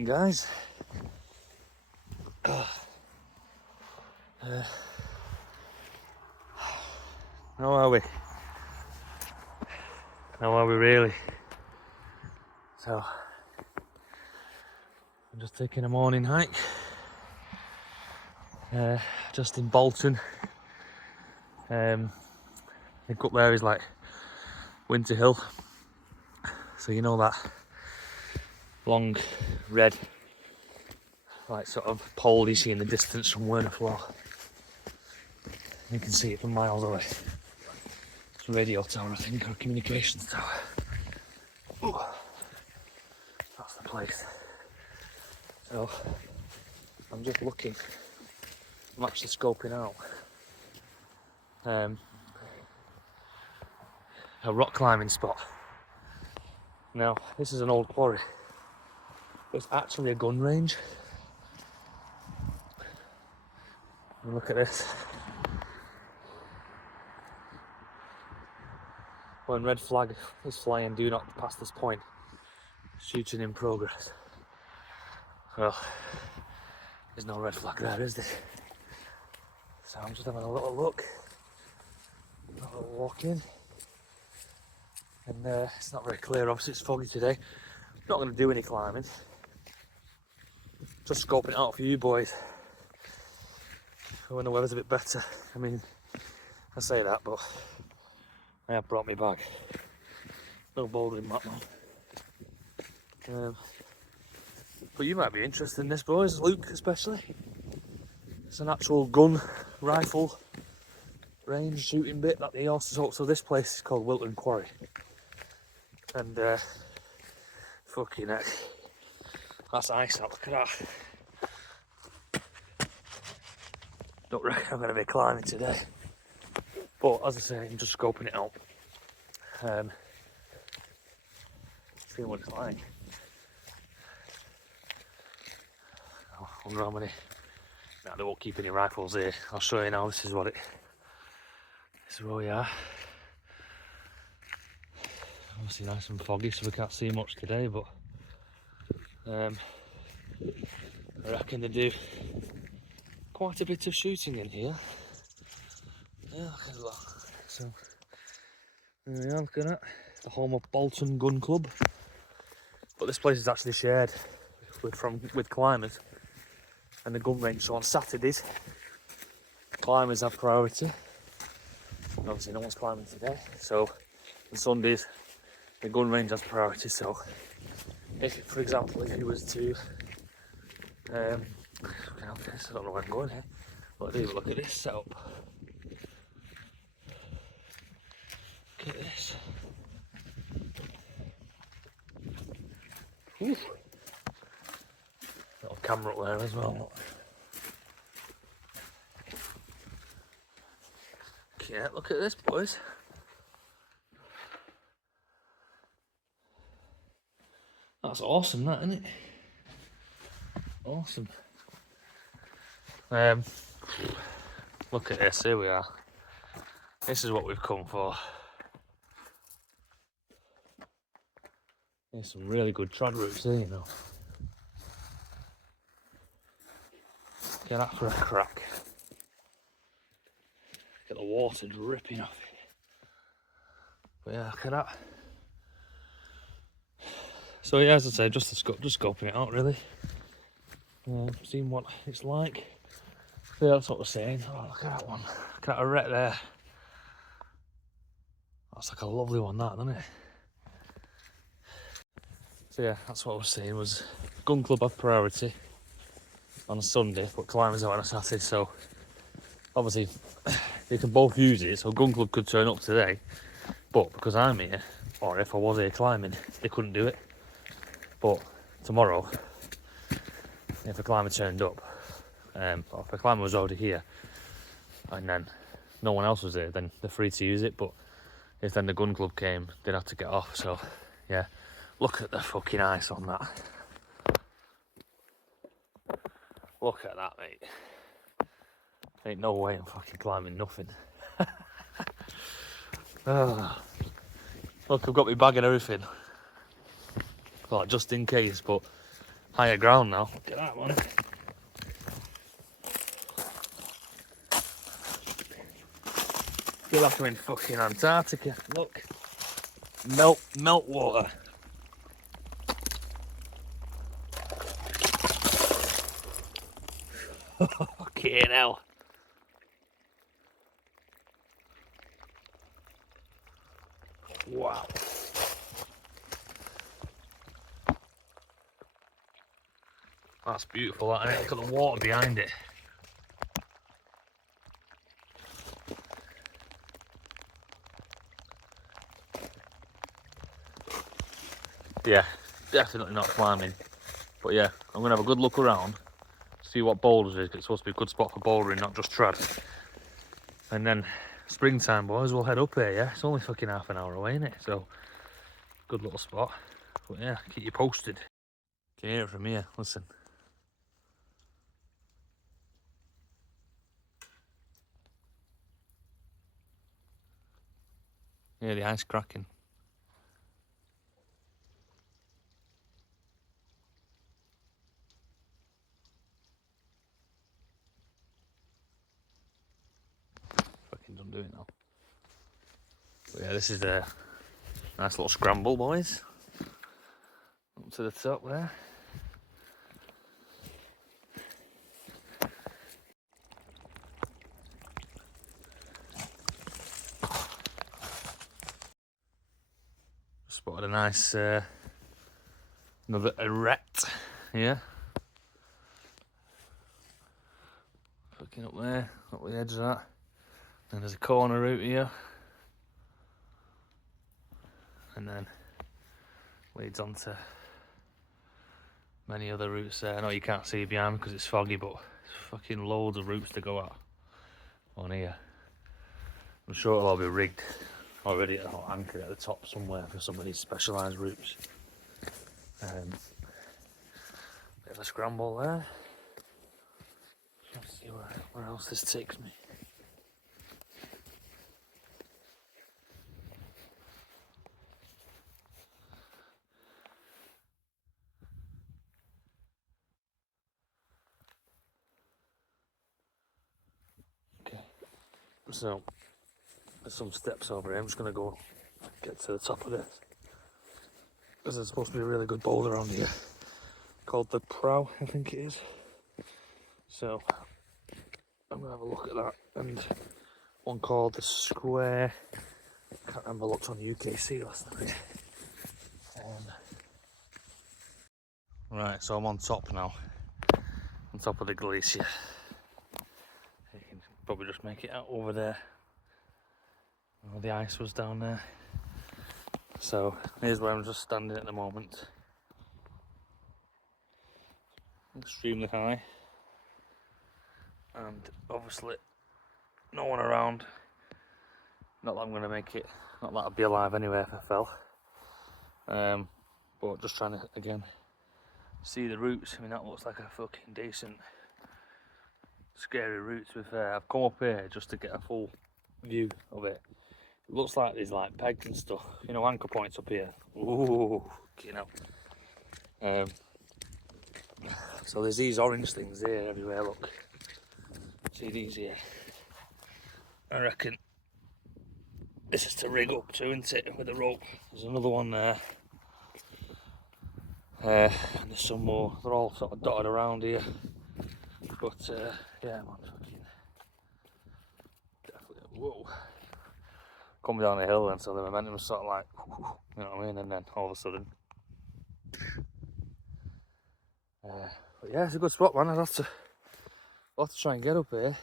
morning, guys. How are we? How are we really? So, I'm just taking a morning hike. Just in Bolton. I think up there is like Winter Hill. So you know that long red, like sort of pole you see in the distance from Wernafloor. You can see it from miles away. It's a radio tower, I think, or a communications tower. Ooh, that's the place. So I'm just looking. I'm actually scoping out a rock climbing spot. Now, this is an old quarry. It's actually a gun range. And look at this. When red flag is flying, do not pass this point. Shooting in progress. Well, there's no red flag there, is there? So I'm just having a little look. A little walk in. And it's not very clear, obviously it's foggy today. Not going to do any climbing. Just scoping it out for you boys. When the weather's a bit better. I mean, I say that, but I have brought my bag. No bouldering mat though. But you might be interested in this, boys, Luke especially. It's an actual gun, rifle, range shooting bit that they also. So this place is called Wilton Quarry. And fucking heck, that's ice out, look at that. Don't reckon I'm going to be climbing today. But as I say, I'm just scoping it out. See what it's like. I wonder how many. Nah, they won't keep any rifles here. I'll show you now. This is where we are. Obviously nice and foggy, so we can't see much today, but I reckon they do quite a bit of shooting in here. Yeah, look at that. So there we are, look at that. The home of Bolton Gun Club. But this place is actually shared with climbers and the gun range. So on Saturdays, climbers have priority. Obviously no one's climbing today. So on Sundays, the gun range has priority. So if, for example, if you was to I don't know where I'm going here, but have a look at this setup. Look at this. Ooh. Little camera up there as well. Yeah, look at this, boys. That's awesome, that, isn't it? Awesome. Look at this, here we are. This is what we've come for. There's some really good trad routes here, you know. Get that for a crack. Get the water dripping off it. But yeah, look at that. So yeah, as I say, just scoping it out really. Seeing what it's like. So that's what we're saying. Oh, look at that one. Look at that wreck there. That's like a lovely one, that, isn't it? So yeah, that's what I was saying, was gun club have priority on a Sunday, but climbers out on a Saturday, so obviously they can both use it, so gun club could turn up today, but because I'm here, or if I was here climbing, they couldn't do it. But tomorrow, if a climber turned up, or if a climber was already here, and then no one else was there, then they're free to use it, but if then the gun club came, they'd have to get off, so yeah. Look at the fucking ice on that. Look at that, mate. Ain't no way I'm fucking climbing nothing. Look, I've got my bag and everything. Well, just in case, but higher ground now. Look at that one. Feel like I'm in fucking Antarctica. Look. Melt water. Fucking hell. Wow. That's beautiful, that, isn't it? Look at the water behind it. Yeah, definitely not climbing. But yeah, I'm going to have a good look around, see what boulders is. It's supposed to be a good spot for bouldering, not just trad. And then springtime, boys, we'll head up here, yeah? It's only fucking half an hour away, innit? So, good little spot. But yeah, keep you posted. Can you hear it from here? Listen. Yeah, the ice cracking. Fucking don't do it now. But yeah, this is a nice little scramble, boys. Up to the top there. Spotted a nice another arete here. Fucking up there, up the edge of that. And there's a corner route here. And then leads on to many other routes there. I know you can't see behind me because it's foggy, but there's fucking loads of routes to go out on here. I'm sure it'll all be rigged already at anchor at the top somewhere for some of these specialised routes. Bit of a scramble there. Let's see where else this takes me. Okay, so there's some steps over here. I'm just going to go get to the top of this. Because there's supposed to be a really good boulder around here called the Prow, I think it is. So I'm going to have a look at that. And one called the Square. I can't remember, I looked on UKC last night. Right, so I'm on top now. On top of the glacier. You can probably just make it out over there. Oh, the ice was down there. So here's where I'm just standing at the moment. Extremely high. And obviously no one around. Not that I'm going to make it. Not that I'd be alive anyway if I fell. But just trying to, again, see the routes. I mean, that looks like a fucking decent, scary route to be fair. I've come up here just to get a full view of it. It looks like there's like pegs and stuff, you know, anchor points up here. Ooh, you know. So there's these orange things here everywhere, look. See these here? I reckon this is to rig up to, isn't it, with a rope. There's another one there. And there's some more. They're all sort of dotted around here. But yeah, man, fucking definitely. Whoa. Come down the hill then, so the momentum was sort of like, you know what I mean? And then all of a sudden. But yeah, it's a good spot, man. I'll have to try and get up here.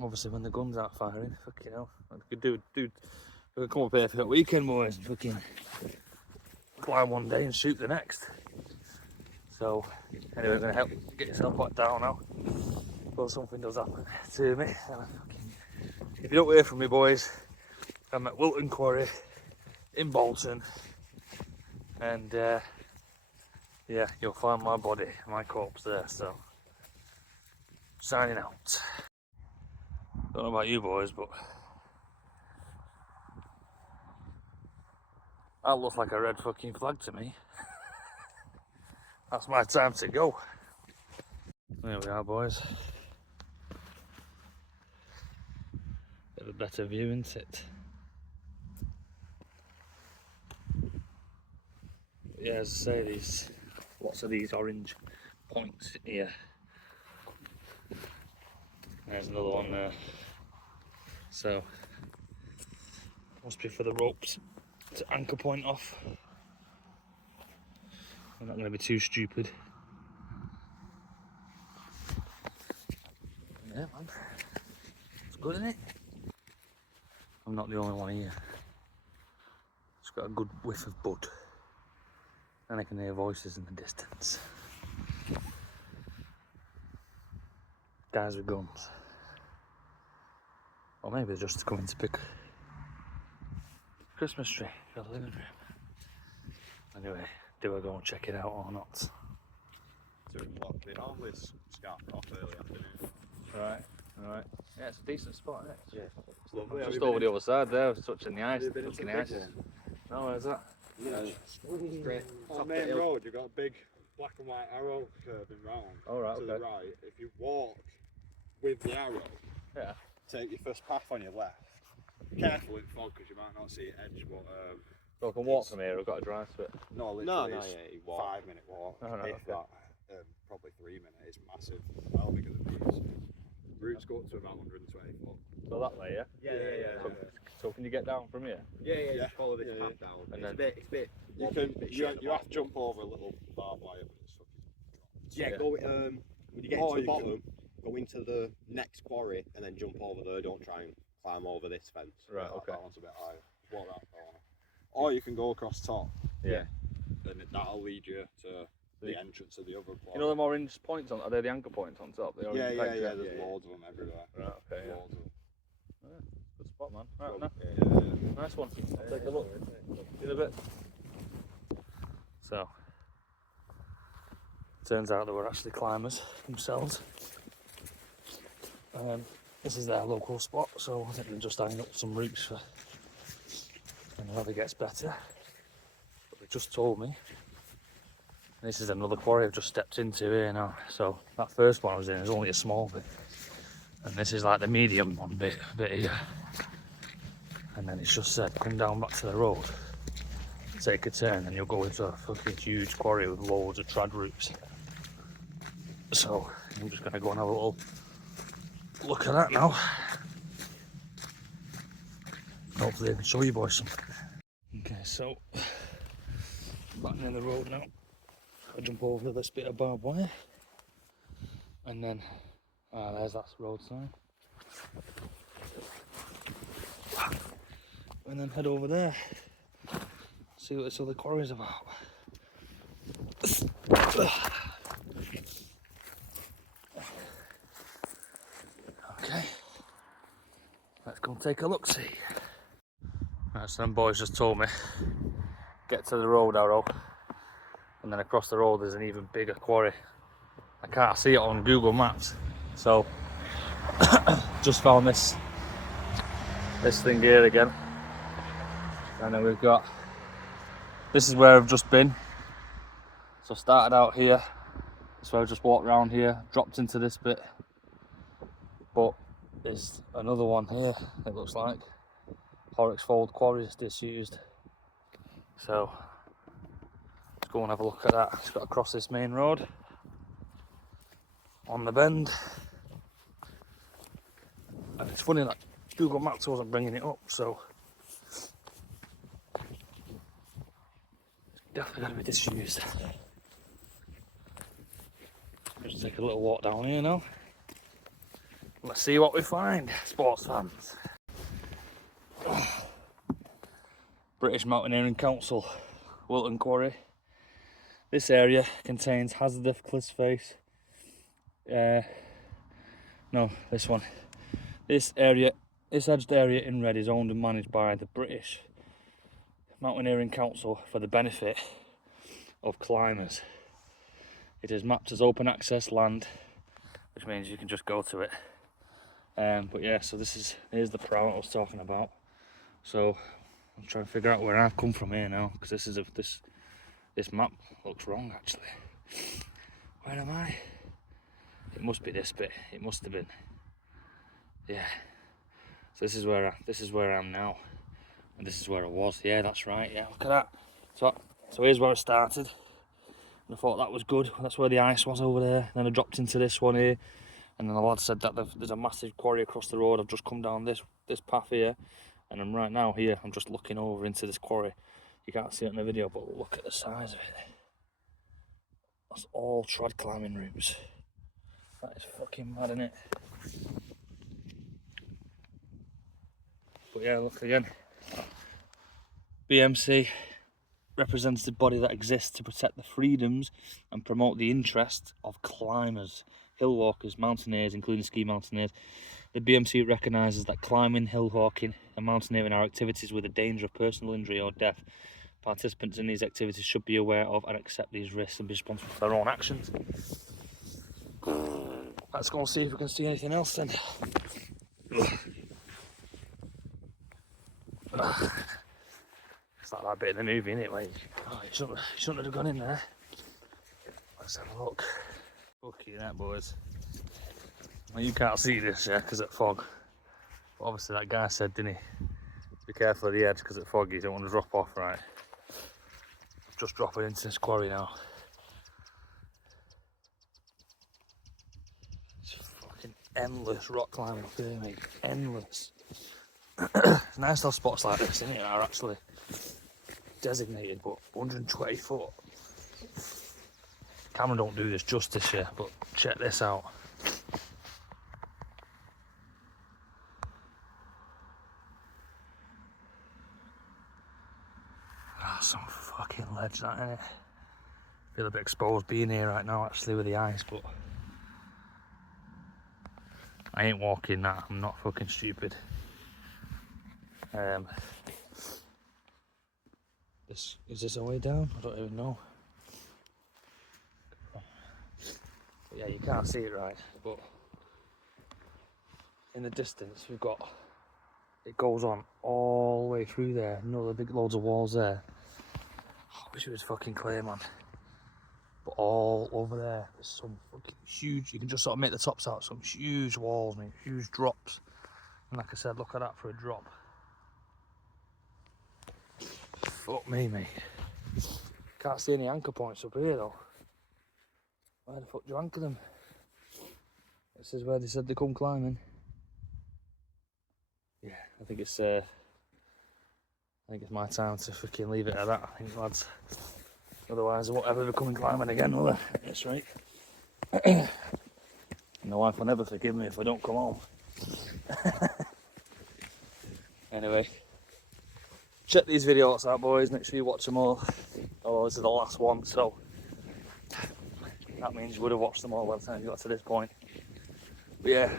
Obviously when the guns aren't firing, fucking hell. I could do we could come up here for the weekend, boys, and fucking fly one day and shoot the next. So anyway, I'm gonna help get yourself back down now. Well, something does happen to me. If you don't hear from me, boys, I'm at Wilton Quarry in Bolton, and yeah, you'll find my body, my corpse there. So signing out. Don't know about you boys, but that looks like a red fucking flag to me. That's my time to go. There we are, boys. Bit of a better view, isn't it? But yeah, as I say, there's lots of these orange points here. There's another one there. So, must be for the ropes to anchor point off. I'm not going to be too stupid. Yeah, man. It's good, isn't it? I'm not the only one here. It's got a good whiff of bud. And I can hear voices in the distance. Guys with guns. Or maybe they're just coming to pick Christmas tree for the living room. Anyway, do I go and check it out or not? So what, they normally scarp off early afternoon. Right. Yeah, it's a decent spot, isn't it? Yeah. It's lovely. Just over the other side there, touching the ice. Touching the ice. No, where's that? Straight on the main road, you've got a big black and white arrow curving round to the right. If you walk with the arrow, take your first path on your left. Be careful with fog because you might not see edge, but So I can walk from here, I've got to drive to it. no, literally it's 5-minute walk. If that, probably 3 minutes. It's massive, well bigger than these. Routes go up to about 120 foot. So that way, yeah? Yeah. So can you get down from here? Yeah. Just follow this path down. And It's then a bit. You have to jump over a little barbed wire, but it's fucking Yeah, go when you get to the bottom, go into the next quarry and then jump over there. Don't try and climb over this fence. Right, okay. That one's a bit higher. Walk that corner. Or you can go across top. Yeah. Then that'll lead you to the entrance of the other quarry. You know them orange points on, are they the anchor points on top? The orange pegs, There's loads of them everywhere. Right, okay, Loads of them. Good spot, man. Right, nice one. Take a look. See you in a bit. So, turns out they were actually climbers themselves. This is their local spot, so I think they're just hanging up some roots for when the weather gets better. But they just told me. This is another quarry I've just stepped into here now. So that first one I was in is only a small bit. And this is like the medium one bit here. And then it's just said, come down back to the road, take a turn, and you'll go into a fucking huge quarry with loads of trad roots. So I'm just gonna go and have a little look at that now. Hopefully I can show you boys something. Okay, so back near the road now. I'll jump over this bit of barbed wire. And then there's that road sign. And then head over there. See what this other quarry is about. Okay. Let's go and take a look-see. Right, so them boys just told me, get to the road arrow, and then across the road there's an even bigger quarry. I can't see it on Google Maps, so just found this thing here again. And then we've got, this is where I've just been. So started out here, so I just walked around here, dropped into this bit, but there's another one here, it looks like. Horrocks Quarry is disused. So let's go and have a look at that. It's got to cross this main road on the bend. And it's funny that Google Maps wasn't bringing it up, so it's definitely going to be disused. Just take a little walk down here now. Let's see what we find, sports fans. British Mountaineering Council, Wilton Quarry. This area contains hazardous cliff face. No, this one. This edged area in red is owned and managed by the British Mountaineering Council for the benefit of climbers. It is mapped as open access land, which means you can just go to it. But yeah, so here's the prow I was talking about. So I'm trying to figure out where I've come from here now, because this map looks wrong actually. Where am I? It must be this bit. It must have been. Yeah. So this is where I am now, and this is where I was. Yeah, that's right. Yeah, look at that. So here's where I started. And I thought that was good. That's where the ice was over there. Then I dropped into this one here, and then the lad said that there's a massive quarry across the road. I've just come down this path here, and I'm right now here. I'm just looking over into this quarry. You can't see it in the video, but look at the size of it. That's all trad climbing routes. That is fucking mad, isn't it? But yeah, look again. BMC represents the body that exists to protect the freedoms and promote the interest of climbers, hill walkers, mountaineers, including ski mountaineers. The BMC recognises that climbing, hill walking and mountaineering are activities with a danger of personal injury or death. Participants in these activities should be aware of and accept these risks and be responsible for their own actions. Let's go and see if we can see anything else then. It's like that bit in the movie, isn't it? Where you shouldn't have gone in there. Let's have a look. Fucking that, boys. Well, you can't see this, yeah, because it's fog. But obviously that guy said, didn't he? Be careful of the edge because it's foggy, you don't want to drop off, right? I'm just dropping into this quarry now. It's fucking endless rock climbing up here, mate. Endless. It's nice to have spots like this, isn't it? Are actually designated, but 120 foot. Camera don't do this justice here, but check this out. Ah, some fucking ledge, that, innit? Feel a bit exposed being here right now, actually, with the ice, but I ain't walking that. I'm not fucking stupid. Is this a way down? I don't even know. But yeah, you can't see it right, but in the distance we've got, it goes on all the way through there. You know, the big loads of walls there. I wish it was fucking clear, man. But all over there, there's some fucking huge, you can just sort of make the tops out, some huge walls, mate, huge drops. And like I said, look at that for a drop. Fuck me, mate. Can't see any anchor points up here though. Where the fuck do you anchor them? This is where they said they come climbing. Yeah, I think it's my time to fucking leave it at that, I think, lads. Otherwise I won't ever be coming climbing again, will I? That's right. My wife will never forgive me if I don't come home. Anyway, check these videos out, boys. Make sure you watch them all. Oh, this is the last one, so that means you would have watched them all by the time you got to this point. But yeah,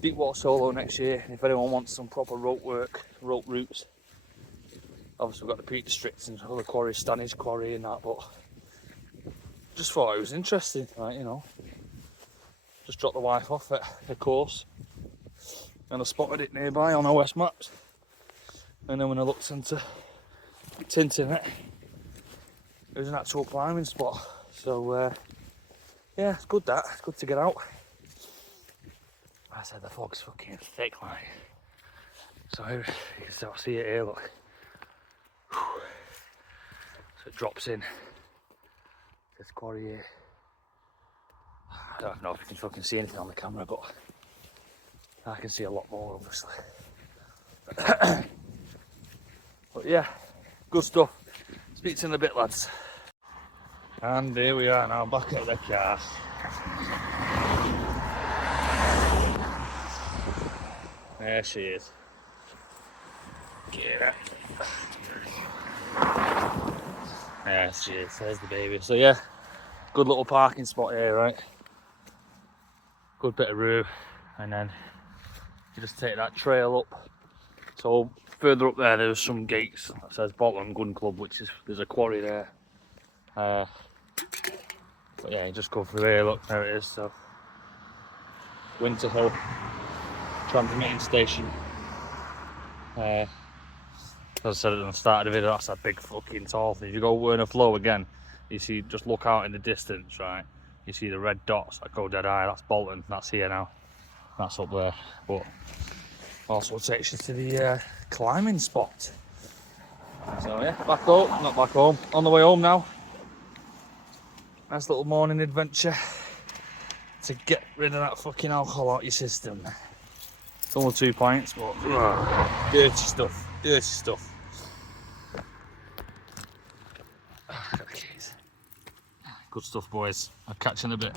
deep water solo next year. And if anyone wants some proper rope routes, obviously we've got the Peak Districts and other quarries, Stanage Quarry and that, but just thought it was interesting, like, you know. Just dropped the wife off at the course and I spotted it nearby on OS Maps. And then when I looked into tinting it, it was an actual climbing spot. So yeah, it's good that. It's good to get out. I said the fog's fucking thick, like. So here, you can start to see it here, look. So it drops in this quarry here. I don't know if you can fucking see anything on the camera, but I can see a lot more, obviously. But yeah, good stuff. Speak to you in a bit, lads. And here we are now, back at the car. There she is. Get her. There she is, there's the baby. So yeah, good little parking spot here, right? Good bit of room, and then you just take that trail up. So further up there's some gates that says Bolton Gun Club, which is, there's a quarry there. But yeah, you just go through here, look, there it is. So Winter Hill transmitting station. As I said at the start of the video, that's a big fucking tall thing. If you go Werner Flow again, You see, just look out in the distance, right? You see the red dots that go dead high. That's Bolton. That's here now. That's up there. But also takes you to the climbing spot. So yeah, back home. Not back home. On the way home now. Nice little morning adventure to get rid of that fucking alcohol out your system. It's only 2 pints, but dirty stuff. Dirty stuff. Good stuff, boys. I'll catch you in a bit.